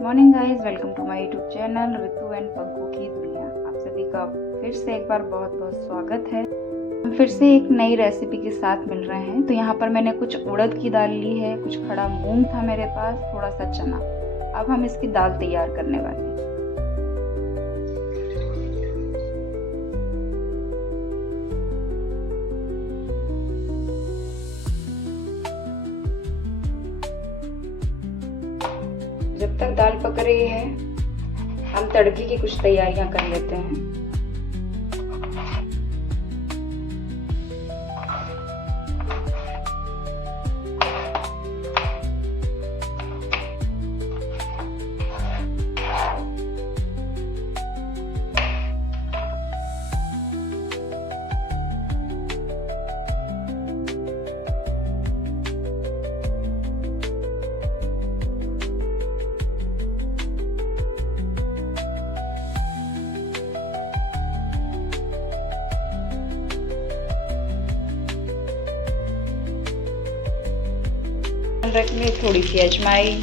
Good morning guys, welcome to my YouTube channel Ritu and Paggu की दुनिया। आप सभी का फिर से एक बार बहुत बहुत स्वागत है। हम फिर से एक नई रेसिपी के साथ मिल रहे हैं। तो यहाँ पर मैंने कुछ उड़द की दाल ली है, कुछ खड़ा मूंग था मेरे पास, थोड़ा सा चना। अब हम इसकी दाल तैयार करने वाले हैं। जब तक दाल पक रही है हम तड़के की कुछ तैयारियां कर लेते हैं। अदरक में थोड़ी सी अजवाइन,